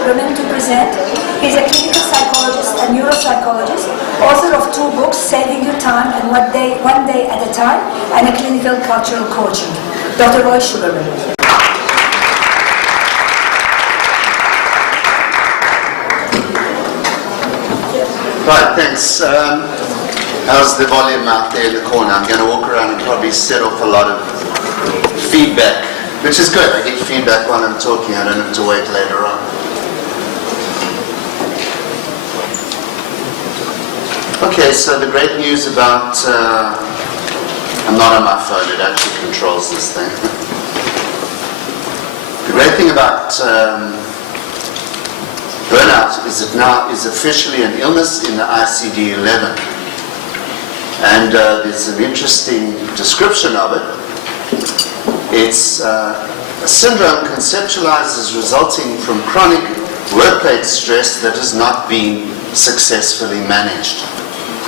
Sugarman to present. He's a clinical psychologist and neuropsychologist, author of 2 books, Saving Your Time and One Day at a Time, and a clinical cultural coaching. Dr. Roy Sugarman. Right, thanks. How's the volume out there in the corner? I'm going to walk around and probably set off a lot of feedback, which is good. I get feedback while I'm talking. I don't have to wait later on. Okay, so the great news about... I'm not on my phone. It actually controls this thing. The great thing about burnout is it now is officially an illness in the ICD-11. And there's an interesting description of it. It's a syndrome conceptualized as resulting from chronic workplace stress that has not been successfully managed.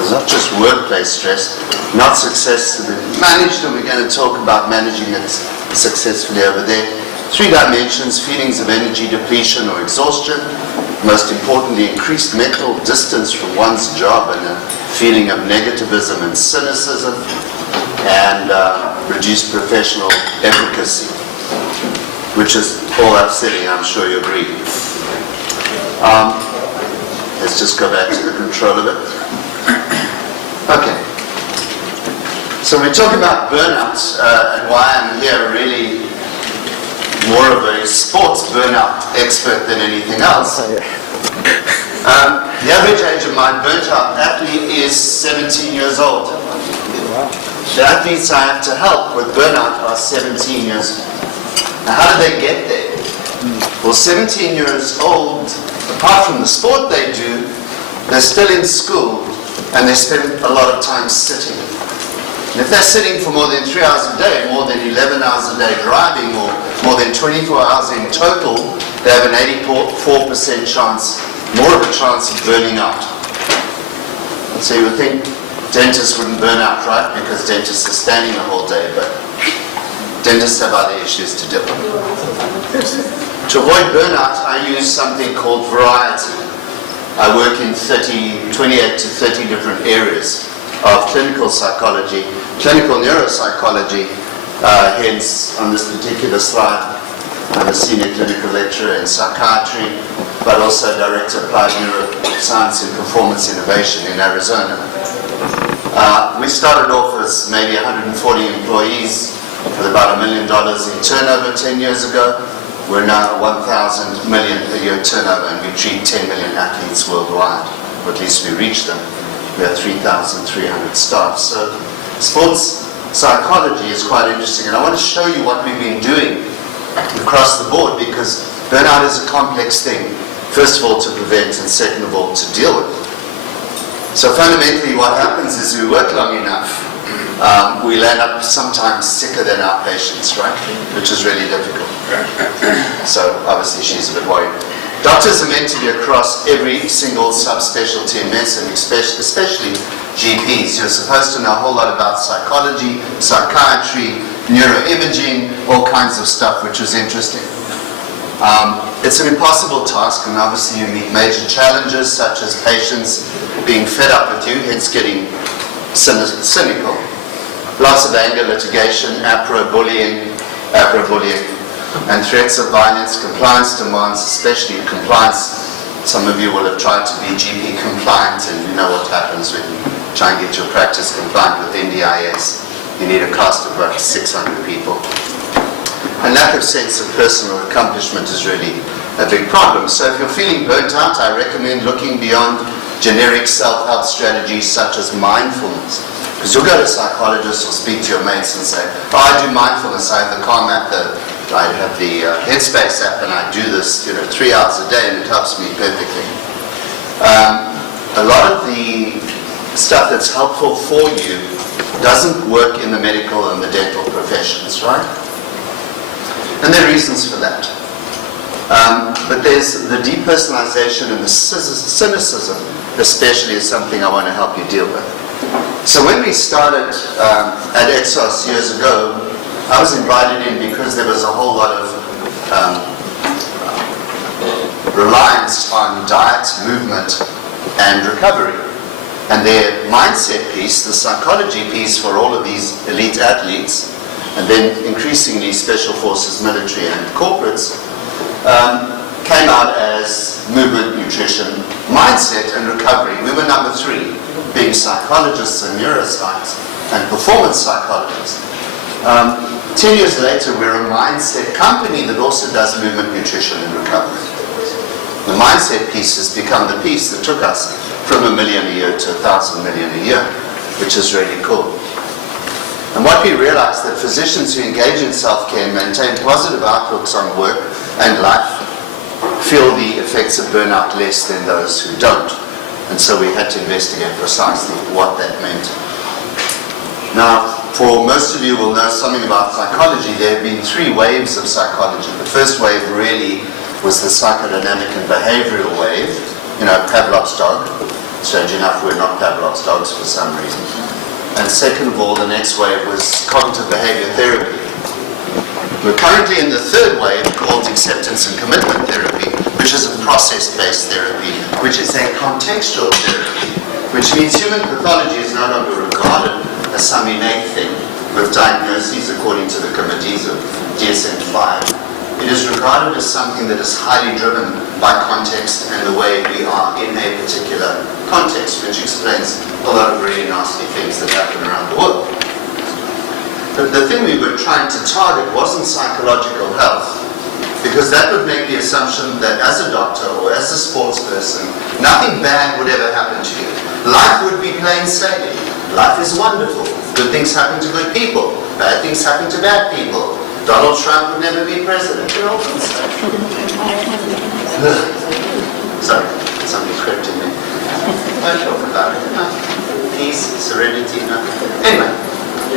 It's not just workplace stress, not successfully managed, and we're going to talk about managing it successfully over there. 3 dimensions: feelings of energy depletion or exhaustion, most importantly, increased mental distance from one's job and a feeling of negativism and cynicism, and reduced professional efficacy, which is all upsetting, I'm sure you agree. Let's just go back to the control of it. Okay. So when we talk about burnout and why I'm here really more of a sports burnout expert than anything else. The average age of my burnt out athlete is 17 years old. The athletes I have to help with burnout are 17 years old. Now how did they get there? Well, 17 years old, apart from the sport they do, they're still in school and they spend a lot of time sitting. And if they're sitting for more than 3 hours a day, more than 11 hours a day driving, or more than 24 hours in total, they have an 84% chance, more of a chance of burning out. So you would think dentists wouldn't burn out, right? Because dentists are standing the whole day, but dentists have other issues to deal with. To avoid burnout, I use something called variety. I work in 28 to 30 different areas of clinical psychology, clinical neuropsychology, hence on this particular slide, I'm a senior clinical lecturer in psychiatry, but also director of applied neuroscience and performance innovation in Arizona. We started off as maybe 140 employees with about $1 million in turnover 10 years ago. We're now 1,000 million a year turnover, and we treat 10 million athletes worldwide, or at least we reach them. We have 3,300 staff. So sports psychology is quite interesting, and I want to show you what we've been doing across the board, because burnout is a complex thing. First of all, to prevent, and second of all, to deal with. So fundamentally what happens is we work long enough, we'll end up sometimes sicker than our patients, right? Which is really difficult. So obviously she's a bit worried. Doctors are meant to be across every single subspecialty in medicine, especially GPs. You're supposed to know a whole lot about psychology, psychiatry, neuroimaging, all kinds of stuff, which is interesting. It's an impossible task, and obviously you meet major challenges such as patients being fed up with you, hence getting cynical. Lots of anger, litigation, bullying, and threats of violence, compliance demands, especially compliance. Some of you will have tried to be GP compliant, and you know what happens when you try and get your practice compliant with NDIS. You need a cast of about 600 people. And lack of sense of personal accomplishment is really a big problem. So if you're feeling burnt out, I recommend looking beyond generic self-help strategies such as mindfulness. Because you'll go to a psychologist or speak to your mates and say, oh, I do mindfulness, I have the Calm app, I have the Headspace app, and I do this 3 hours a day, and it helps me perfectly. A lot of the stuff that's helpful for you doesn't work in the medical and the dental professions, right? And there are reasons for that. But there's the depersonalization and the cynicism, especially, is something I want to help you deal with. So when we started at Exos years ago, I was invited in because there was a whole lot of reliance on diet, movement, and recovery. And their mindset piece, the psychology piece for all of these elite athletes, and then increasingly special forces, military, and corporates, came out as movement, nutrition, mindset, and recovery. We were number 3, being psychologists and neuroscience and performance psychologists. 10 years later, we're a mindset company that also does movement, nutrition, and recovery. The mindset piece has become the piece that took us from 1 million a year to 1,000 million a year, which is really cool. And what we realized that physicians who engage in self-care and maintain positive outlooks on work and life feel the effects of burnout less than those who don't. And so we had to investigate precisely what that meant. Now, for most of you will know something about psychology, there have been 3 waves of psychology. The first wave really was the psychodynamic and behavioral wave. You know, Pavlov's dog. Strange enough, we're not Pavlov's dogs for some reason. And second of all, the next wave was cognitive behavior therapy. We're currently in the 3rd wave called acceptance and commitment therapy, which is a process-based therapy, which is a contextual therapy, which means human pathology is no longer regarded as some innate thing with diagnoses according to the committees of DSM-5. It is regarded as something that is highly driven by context and the way we are in a particular context, which explains a lot of really nasty things that happen around the world. But the thing we were trying to target wasn't psychological health, because that would make the assumption that as a doctor or as a sports person, nothing bad would ever happen to you. Life would be plain sailing. Life is wonderful. Good things happen to good people. Bad things happen to bad people. Donald Trump would never be president. You know, sorry, something crept in there. Don't talk about it. No. Peace, serenity, no. Anyway,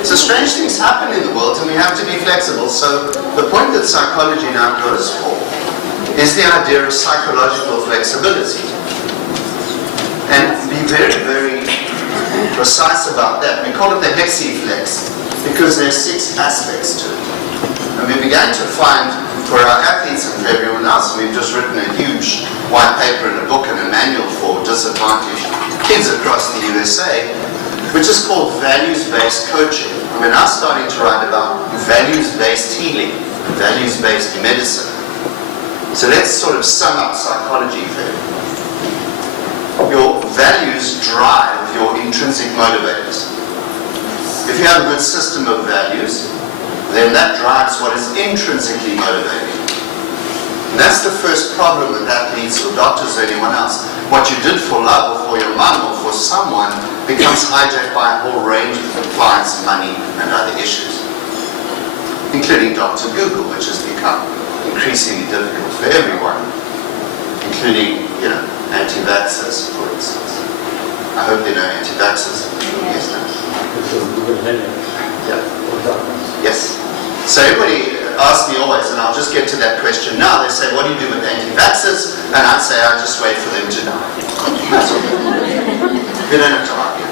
so strange things happen in the world and we have to be flexible. So the point that psychology now goes for is the idea of psychological flexibility. And be very, very precise about that. We call it the hexiflex because there's 6 aspects to it. And we began to find for our athletes and for everyone else, we've just written a huge white paper and a book and a manual for disadvantaged kids across the USA, which is called values-based coaching. And we're now starting to write about values-based healing, values-based medicine. So let's sort of sum up psychology for you. Your values drive your intrinsic motivators. If you have a good system of values, then that drives what is intrinsically motivating. And that's the first problem with athletes or doctors or anyone else. What you did for love or for your mum or for someone becomes hijacked by a whole range of compliance, money, and other issues, including Dr. Google, which has become increasingly difficult for everyone, including, you know, anti-vaxxers, for instance. I hope they know anti-vaxxers. Yes, no. Yeah. Yes. So everybody asks me always, and I'll just get to that question now. They say, what do you do with anti-vaxxers? And I'd say, I just wait for them to die. That's all. We don't have to argue.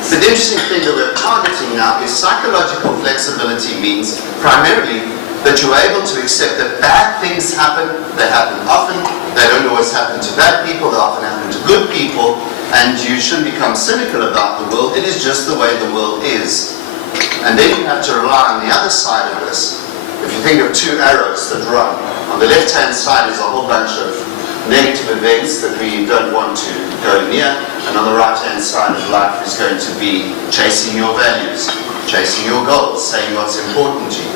So the interesting thing that we're targeting now is psychological flexibility means primarily that you're able to accept that bad things happen, they happen often, they don't always happen to bad people, they often happen to good people, and you shouldn't become cynical about the world. It is just the way the world is. And then you have to rely on the other side of this. If you think of 2 arrows that run, on the left-hand side is a whole bunch of negative events that we don't want to go near, and on the right-hand side of life is going to be chasing your values, chasing your goals, saying what's important to you.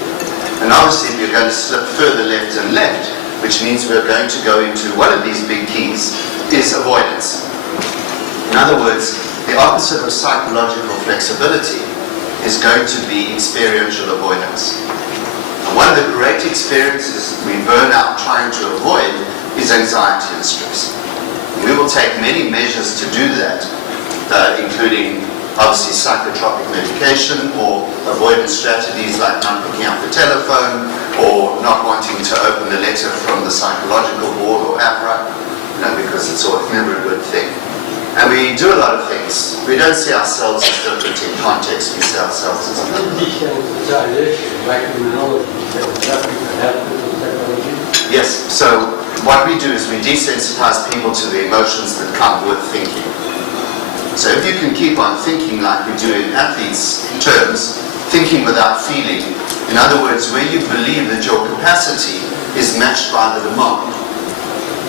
And obviously we're going to slip further left and left, which means we're going to go into one of these big keys, is avoidance. In other words, the opposite of psychological flexibility is going to be experiential avoidance. And one of the great experiences we burn out trying to avoid is anxiety and stress. We will take many measures to do that, including obviously psychotropic medication or avoidance strategies like not picking up the telephone or not wanting to open the letter from the psychological board or APRA, because it's never a good thing. And we do a lot of things. We don't see ourselves as different in context, we see ourselves as different. Yes, so what we do is we desensitize people to the emotions that come with thinking. So if you can keep on thinking like we do in athletes' terms, thinking without feeling, in other words, where you believe that your capacity is matched by the demand.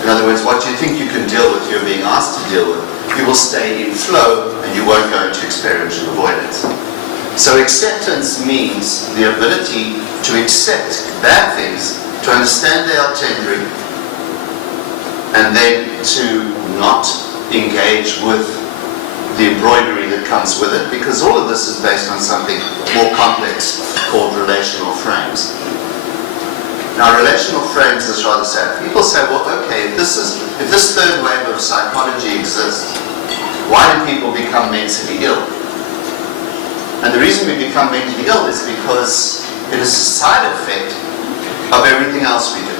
In other words, what you think you can deal with, you're being asked to deal with, you will stay in flow and you won't go into experiential avoidance. So acceptance means the ability to accept bad things, to understand they are temporary, and then to not engage with the embroidery that comes with it, because all of this is based on something more complex called relational frames. Now, relational frames is rather sad. People say, well, okay, if this third wave of psychology exists, why do people become mentally ill? And the reason we become mentally ill is because it is a side effect of everything else we do.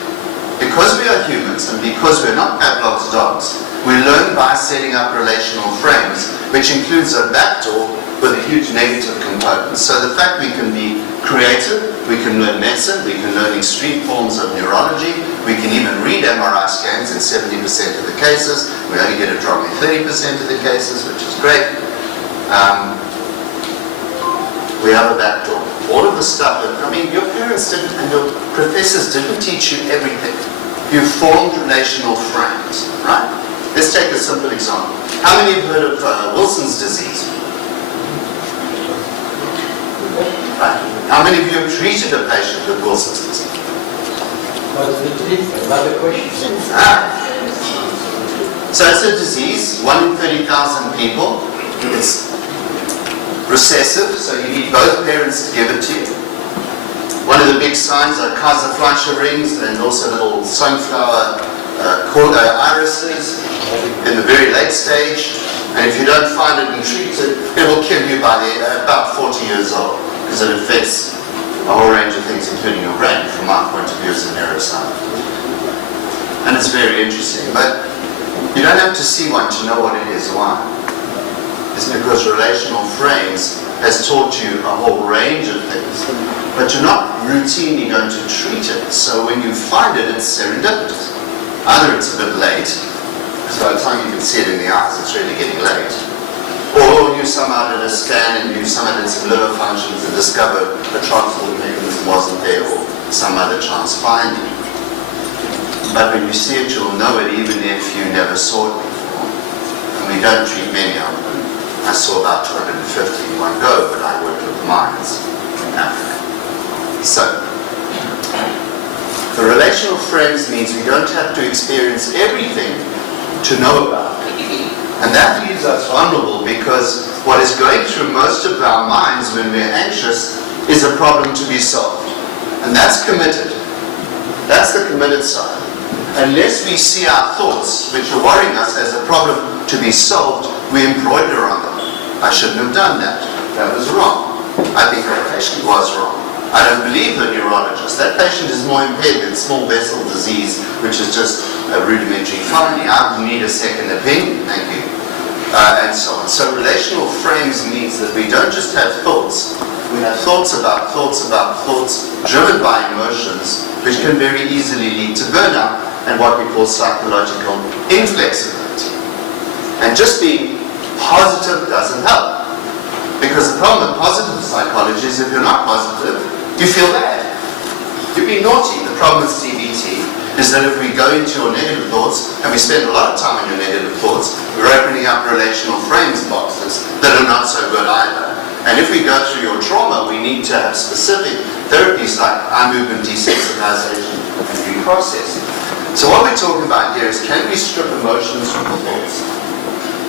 Because we are humans and because we're not Pavlov's dogs, we learn by setting up relational frames, which includes a backdoor with a huge negative component. So the fact we can be creative, we can learn medicine, we can learn extreme forms of neurology, we can even read MRI scans in 70% of the cases. We only get it wrong in 30% of the cases, which is great. We have a backdoor. All of the stuff that, your parents didn't, and your professors didn't teach you everything. You formed relational frames, right? Let's take a simple example. How many have heard of Wilson's disease? Right. How many of you have treated a patient with Wilson's disease? What's the treatment? Another question. So it's a disease, 1 in 30,000 people. It's recessive, so you need both parents to give it to you. One of the big signs are Kaiser-Fleischer rings and also little sunflower irises in the very late stage. And if you don't find it and treat it, it will kill you by about 40 years old, because it affects a whole range of things, including your brain, from my point of view as a neuroscientist. And it's very interesting, but you don't have to see one to know what it is. Why? It's because relational frames has taught you a whole range of things, but you're not routinely going to treat it. So when you find it, it's serendipitous. Either it's a bit late, because by the time you can see it in the eyes, it's really getting late. Or you somehow did a scan and you somehow did some liver functions and discovered a transport mechanism wasn't there, or some other chance finding. But when you see it, you'll know it even if you never saw it before. And we don't treat many of them. I saw about 250 in one go, but I worked with mines in Africa. So, the relational frames means we don't have to experience everything to know about it. And that leaves us vulnerable, because what is going through most of our minds when we're anxious is a problem to be solved. And that's committed. That's the committed side. Unless we see our thoughts, which are worrying us, as a problem to be solved, we embroider on them. I shouldn't have done that. That was wrong. I think that patient was wrong. I don't believe the neurologist. That patient is more impaired with small vessel disease, which is just a rudimentary finding. I need a second opinion, thank you. And so on. So relational frames means that we don't just have thoughts. We have thoughts about thoughts, driven by emotions, which can very easily lead to burnout and what we call psychological inflexibility. And just being positive doesn't help. Because the problem with positive psychology is if you're not positive, you feel bad. You've been naughty. The problem with CBT is that if we go into your negative thoughts, and we spend a lot of time on your negative thoughts, we're opening up relational frames boxes that are not so good either. And if we go through your trauma, we need to have specific therapies like eye movement desensitization and reprocessing. So what we're talking about here is, can we strip emotions from the thoughts?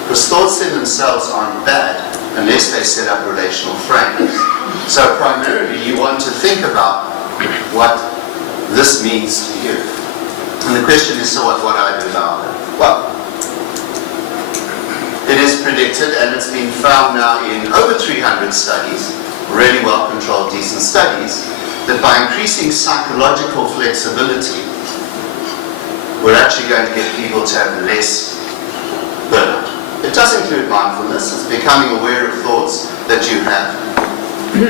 Because thoughts in themselves aren't bad unless they set up relational frames. So primarily you want to think about what this means to you. And the question is, so what do I do about it? Well, it is predicted, and it's been found now in over 300 studies, really well-controlled, decent studies, that by increasing psychological flexibility, we're actually going to get people to have less burnout. It does include mindfulness. It's becoming aware of thoughts that you have,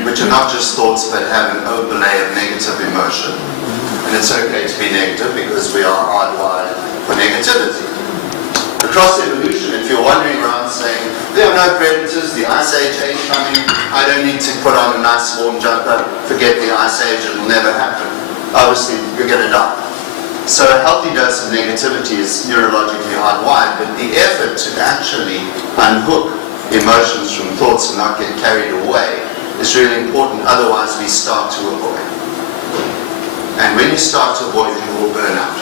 which are not just thoughts but have an overlay of negative emotion. And it's okay to be negative because we are hardwired negativity. Across evolution, if you're wandering around saying, there are no predators, the ice age ain't coming, I don't need to put on a nice warm jumper, forget the ice age, it will never happen. Obviously, you're going to die. So a healthy dose of negativity is neurologically hardwired, but the effort to actually unhook emotions from thoughts and not get carried away is really important, otherwise we start to avoid. And when you start to avoid, you will burn out.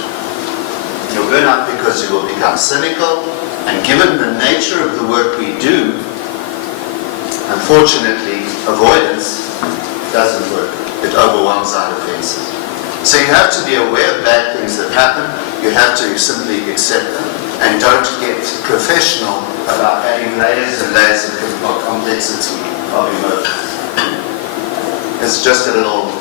You'll burn out because you will become cynical, and given the nature of the work we do, unfortunately, avoidance doesn't work. It overwhelms our defenses. So you have to be aware of bad things that happen, you have to simply accept them, and don't get professional about adding layers and layers of complexity of emotions. It's just a little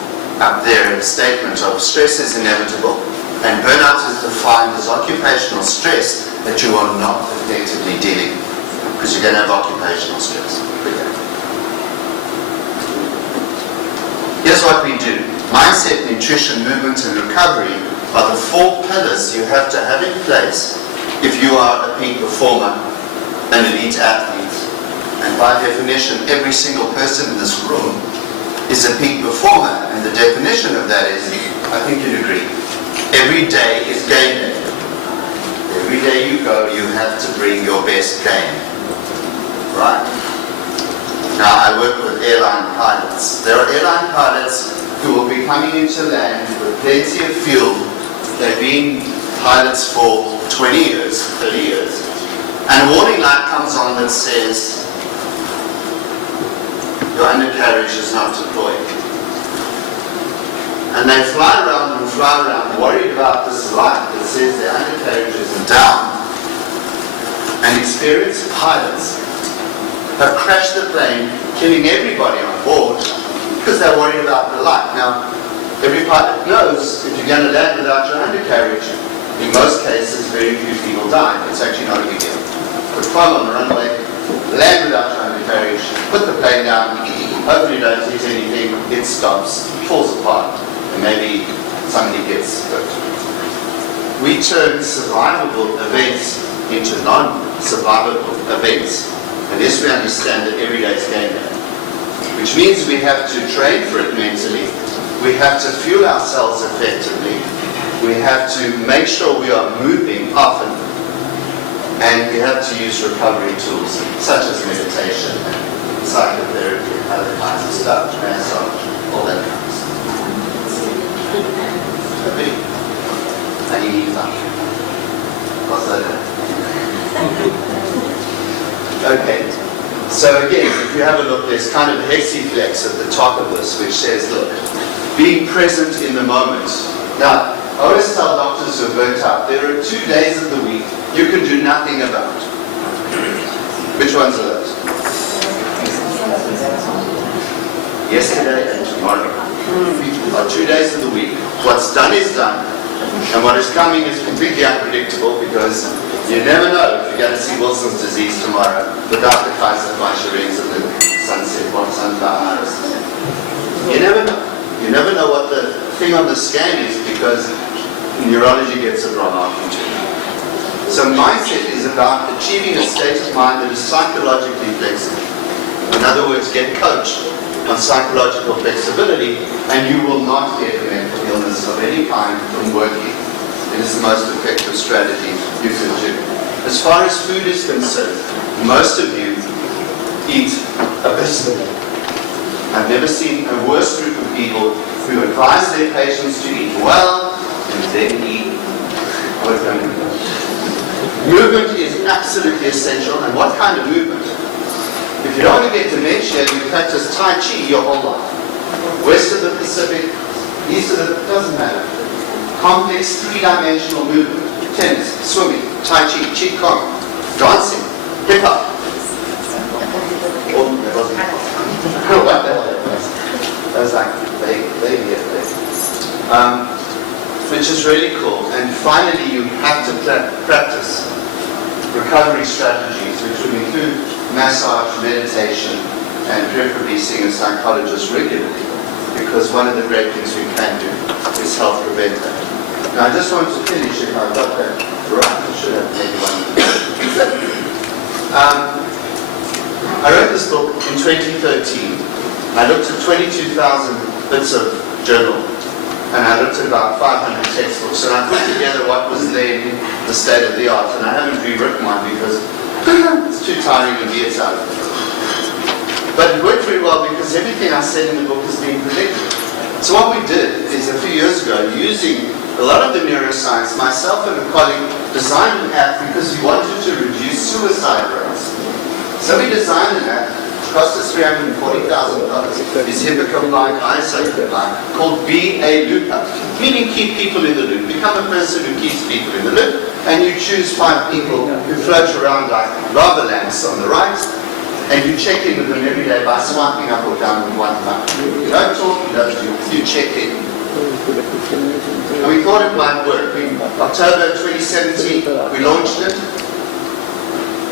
up there a statement of stress is inevitable, and burnout is defined as occupational stress that you are not effectively dealing with, because you're going to have occupational stress. Here's what we do. Mindset, nutrition, movement, and recovery are the 4 pillars you have to have in place if you are a peak performer, an elite athlete. And by definition, every single person in this room is a peak performer. And the definition of that is, I think you'd agree, every day is game day. Every day you go, you have to bring your best game. Right? Now, I work with airline pilots. There are airline pilots who will be coming into land with plenty of fuel. They've been pilots for 20 years, 30 years. And a warning light comes on that says, your undercarriage is not deployed. And they fly around, worried about this light that says their undercarriage isn't down. And experienced pilots have crashed the plane, killing everybody on board because they're worried about the light. Now, every pilot knows if you're going to land without your undercarriage, in most cases, very few people die. It's actually not a big deal. Put fun on the runway, land without your undercarriage, put the plane down, hopefully you don't hit anything, it stops, falls apart, and maybe somebody gets hurt. We turn survivable events into non-survivable events. And yes, we understand that every day is game day. Which means we have to train for it mentally, we have to fuel ourselves effectively, we have to make sure we are moving often, and we have to use recovery tools such as meditation, psychotherapy, and other kinds of stuff, massage, all that kind of stuff. Okay. Now you need that. What's that? Okay. So again, if you have a look, there's kind of hexiflex at the top of this, which says, look, being present in the moment. Now, I always tell doctors who are burnt out, there are 2 days of the week you can do nothing about. Which ones are those? Yesterday and tomorrow. Are 2 days of the week. What's done is done. And what is coming is completely unpredictable, because you never know if you're going to see Wilson's disease tomorrow without the Kaiser Fleischerings and the sunflower iris. You never know. You never know what the thing on the scan is, because neurology gets it wrong often too. So mindset is about achieving a state of mind that is psychologically flexible. In other words, get coached on psychological flexibility, and you will not get a mental illness of any kind from working. It is the most effective strategy you can do. As far as food is concerned, most of you eat abysmally. I've never seen a worse group of people who advise their patients to eat well and then eat. Movement is absolutely essential. And what kind of movement? If you don't want to get dementia, you practice Tai Chi your whole life. West of the Pacific, east of the, doesn't matter. Complex 3-dimensional movement. Tennis, swimming, Tai Chi, Qigong, dancing, hip hop. Oh, that wasn't hip hop. What the hell that was? That was like baby at this. Which is really cool. And finally, you have to practice recovery strategies, which would include massage, meditation, and preferably seeing a psychologist regularly, because one of the great things we can do is help prevent that. Now, I just want to finish, if I've got that right. I looked at 22,000 bits of journal, and I looked at about 500 textbooks, and I put together what was then the state of the art, and I haven't rewritten mine because it's too tiny to be out of it. But it worked very well because everything I said in the book is being predicted. So what we did is a few years ago, using a lot of the neuroscience, myself and a colleague designed an app because we wanted to reduce suicide rates. So we designed an app, cost us $340,000, is HIPAA compliant, ISO compliant, called Be a Looper, meaning keep people in the loop. Become a person who keeps people in the loop, and you choose 5 people who float around like lava lamps on the right, and you check in with them every day by swiping up or down with one thumb. You don't talk, you don't do, you check in. And we thought it might work. In October 2017, we launched it.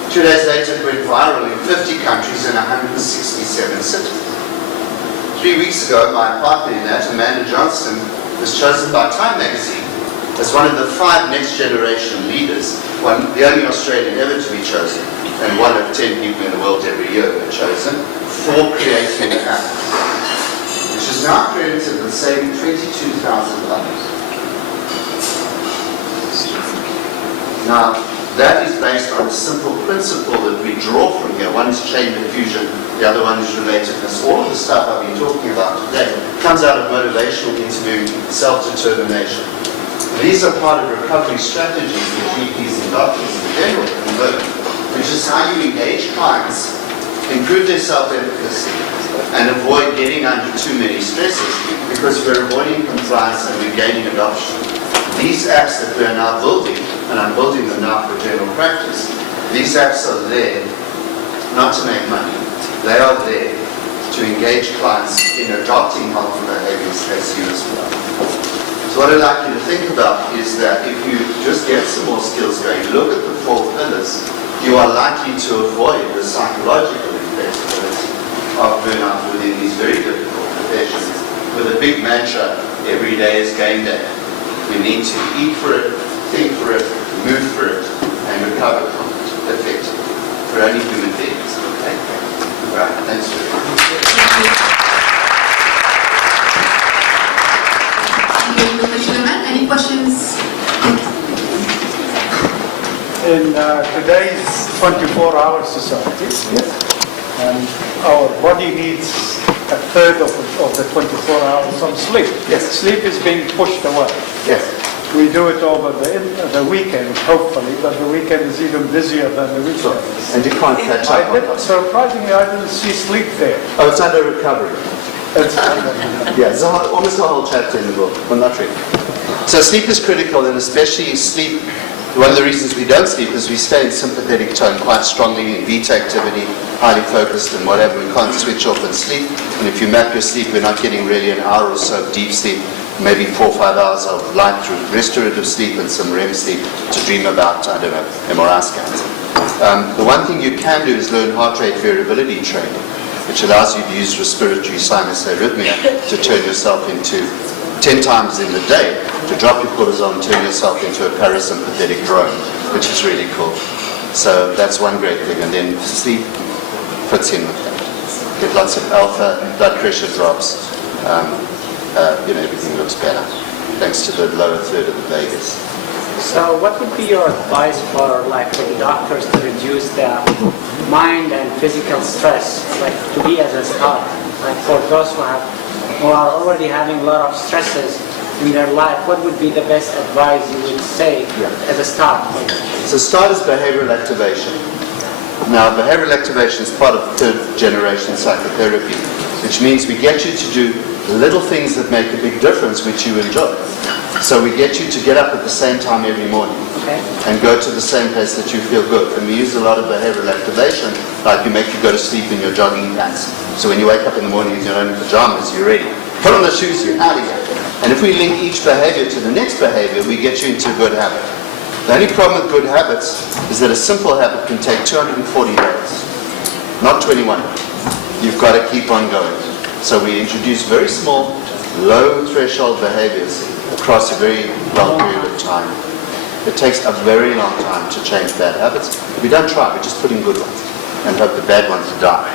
2 days later, it went viral in 50 countries and 167 cities. 3 weeks ago, my partner in that, Amanda Johnston, was chosen by Time magazine as one of the 5 next generation leaders, the only Australian ever to be chosen, and one of 10 people in the world every year who are chosen, for creating an app, which is now credited with saving 22,000 lives. Now, that is based on a simple principle that we draw from here. One is chain diffusion, the other one is relatedness. All of the stuff I've been talking about today comes out of motivational interviewing, self-determination. These are part of recovery strategies that GPs and doctors in general can learn, which is how you engage clients, improve their self-efficacy, and avoid getting under too many stresses, because we're avoiding compliance and we're gaining adoption. These apps that we're now building, and I'm building them now for general practice, these apps are there not to make money. They are there to engage clients in adopting healthy behaviors as you as well. So what I'd like you to think about is that if you just get some more skills going, look at the 4 pillars, you are likely to avoid the psychological inflexibility of burnout within these very difficult professions with a big mantra, every day is game day. We need to eat for it, think for it, move for it, and recover from it effectively. We're only human beings. Okay? Right, thanks very much. Thank you, Roy Sugarman. Any questions? In today's 24-hour society, our body needs a third of the 24 hours of sleep. Yes. Sleep is being pushed away. Yes. We do it over the weekend, hopefully, but the weekend is even busier than the weekend. Sure. And you can't catch up on that. Surprisingly, I didn't see sleep there. Oh, it's under recovery. It's Yeah, there's almost a whole chapter in the book. Well, not really. So sleep is critical, and especially sleep. One of the reasons we don't sleep is we stay in sympathetic tone quite strongly in beta activity, highly focused and whatever. We can't switch off and sleep. And if you map your sleep, we're not getting really an hour or so of deep sleep, maybe 4 or 5 hours of light restorative sleep and some REM sleep to dream about, I don't know, MRI scans. The one thing you can do is learn heart rate variability training, which allows you to use respiratory sinus arrhythmia to turn yourself into 10 times in the day, to drop your cortisol and turn yourself into a parasympathetic drone, which is really cool. So that's one great thing. And then sleep fits in with that. Get lots of alpha, blood pressure drops, everything looks better, thanks to the lower third of the vagus. So what would be your advice for the doctors to reduce the mind and physical stress, to be as a start, for those who are already having a lot of stresses in their life? What would be the best advice you would say as a start? So start is behavioral activation. Now, behavioral activation is part of third generation psychotherapy, which means we get you to do little things that make a big difference, which you enjoy. So we get you to get up at the same time every morning and go to the same place that you feel good. And we use a lot of behavioral activation, like we make you go to sleep in your jogging pants. So when you wake up in the morning in your own pajamas, you're ready. Put on the shoes, you're out of here. And if we link each behavior to the next behavior, we get you into a good habit. The only problem with good habits is that a simple habit can take 240 days, not 21. You've got to keep on going. So we introduce very small, low threshold behaviors across a very long period of time. It takes a very long time to change bad habits. We don't try, we just put in good ones and hope the bad ones die.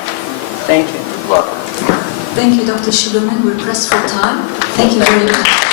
Thank you. Welcome. Thank you, Dr. Sugarman. We're pressed for time. Thank you very much.